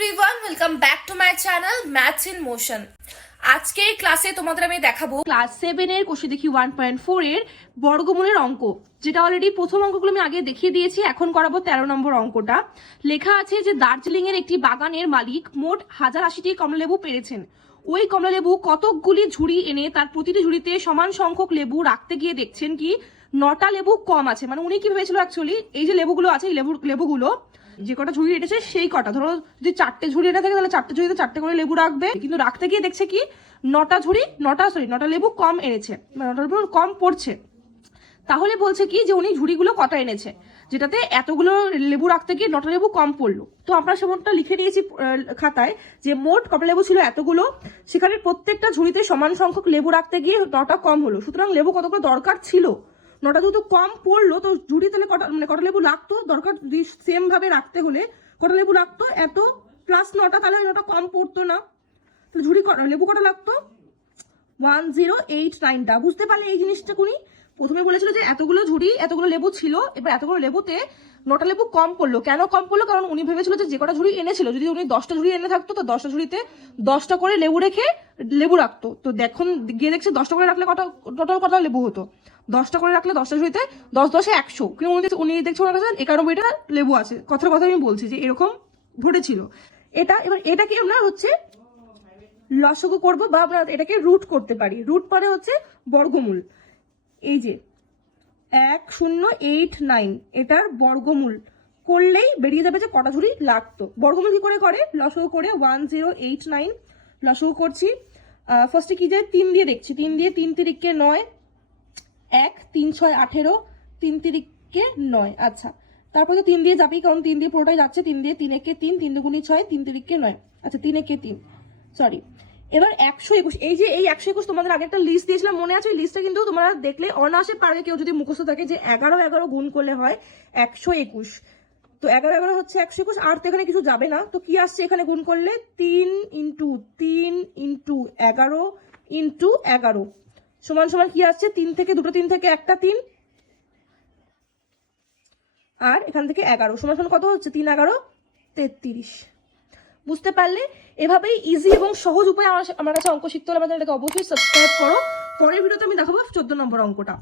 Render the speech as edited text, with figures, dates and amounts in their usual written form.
Everyone, welcome back to my channel maths in motion. আজকের ক্লাসে তোমাদের আমি দেখাবো ক্লাস 7 এর কোষে দেখি 1.4 এর বর্গমূলের অঙ্ক, যেটা অলরেডি প্রথম অঙ্কগুলো আমি আগে দেখিয়ে দিয়েছি। এখন করাবো 13 নম্বর অঙ্কটা। লেখা আছে যে দার্জিলিং এর একটি বাগানের মালিক মোট 1080টি কমলালেবু পেরেছেন। ওই কমলালেবু কতকগুলি ঝুড়ি এনে তার প্রতিটি ঝুড়িতে সমান সংখ্যক লেবু রাখতে গিয়ে দেখছেন কি 9টা লেবু কম আছে। মানে উনি কি ভেবেছিল অ্যাকচুয়ালি, এই যে লেবুগুলো আছে এই লেবুগুলো যে কটা ঝুড়ি এটেছে সেই কটা, ধরো যদি 4টে ঝুড়ি এনে থাকে তাহলে 4টে ঝুড়িতে 4টে করে লেবু রাখবে, কিন্তু রাখতে গিয়ে দেখছে কি 9টা লেবু কম এনেছে, মানে 9টা লেবু কম পড়ছে। তাহলে বলছে কি যে উনি ঝুড়িগুলো কটা এনেছে, যেটাতে এতগুলো লেবু রাখতে গিয়ে 9টা লেবু কম পড়লো। তো আমরা সেমনটা লিখে নিয়েছি খাতায় যে মোট কটা লেবু ছিল এতগুলো, সেখানে প্রত্যেকটা ঝুড়িতে সমান সংখ্যক লেবু রাখতে গিয়ে 9টা কম হলো। সুতরাং লেবু কতগুলো দরকার ছিল, 9টা যেহেতু কম পড়লো, তো ঝুড়ি তাহলে কটা লেবু লাগতো, দরকার যদি সেম ভাবে রাখতে হলে কটা লেবু লাগতো, এত প্লাস 9টা, তাহলে 9টা কম পড়তো না। তাহলে লেবু কটা লাগতো 1089টা। বুঝতে পারলে এই জিনিসটা? উনি প্রথমে বলেছিল যে এতগুলো ঝুড়ি এতগুলো লেবু ছিল, এবার এতগুলো লেবুতে 9টা লেবু কম পড়লো। কেন কম পড়লো? কারণ উনি ভেবেছিল যে কটা ঝুড়ি এনেছিল, যদি উনি 10টা ঝুড়ি এনে থাকতো তো 10টা ঝুড়িতে 10টা করে লেবু রেখে লেবু রাখতো। তো দেখুন গিয়ে দেখছে 10টা করে রাখলে টোটাল কটা লেবু হতো, 10টা করে রাখলে 10টা ঝুড়িতে 10 10 100, কিন্তু উনি দেখছে ওনার কাছে 91টা লেবু আছে। কথার কথা আমি বলছি যে এরকম ধরেছিল এটা। এবার এটাকে আমরা হচ্ছে লসাগু করবো, বা আমরা এটাকে রুট করতে পারি। রুট মানে হচ্ছে বর্গমূল। এই যে 1089 এটার বর্গমূল করলেই বেরিয়ে যাবে যে কটা ঝুড়ি লাগতো। বর্গমূল কি করে করে? লসাগু করে 1089 লসাগু করছি। ফার্স্টে কি যায়, 3 দিয়ে দেখছি, 3 দিয়ে 3 তিরিকে 9, 1 3 6 18, 3 তিরিকে 9। আচ্ছা, তারপরে তো 3 দিয়ে যাবেই, কারণ 3 দিয়ে পুরোটাই যাচ্ছে। 3 দিয়ে 3 একে 3, 3 দুগুণি 6, 3 তিরিকে 9। আচ্ছা, 3 একে 3, সরি। এবার 121, এই যে এই 121 তোমাদের আগে একটা লিস্ট দিয়েছিলাম, মনে আছে? ওই লিস্টটা কিন্তু তোমরা দেখলে অনায়াসে পারবে, কেউ যদি মুখস্থ থাকে, যে 11 গুণ করলে হয় 121। তো 11 হচ্ছে 121, আর তো এখানে কিছু যাবে না। তো কি আসছে এখানে গুণ করলে? 3 ইন্টু 3 ইন্টু 11 ইন্টু 11 সমান সমান কি আসছে? 3 থেকে দুটো 3 থেকে একটা 3, আর এখান থেকে 11 সমান সমান কত হচ্ছে? 3 11 33। বুঝতে পারলে? এভাবেই ইজি এবং সহজ উপায়ে আমার কাছে অঙ্ক শিখতে হলে আমাদের এটাকে অবশ্যই সাবস্ক্রাইব করো। পরের ভিডিওতে আমি দেখাবো 14 নম্বর অঙ্কটা।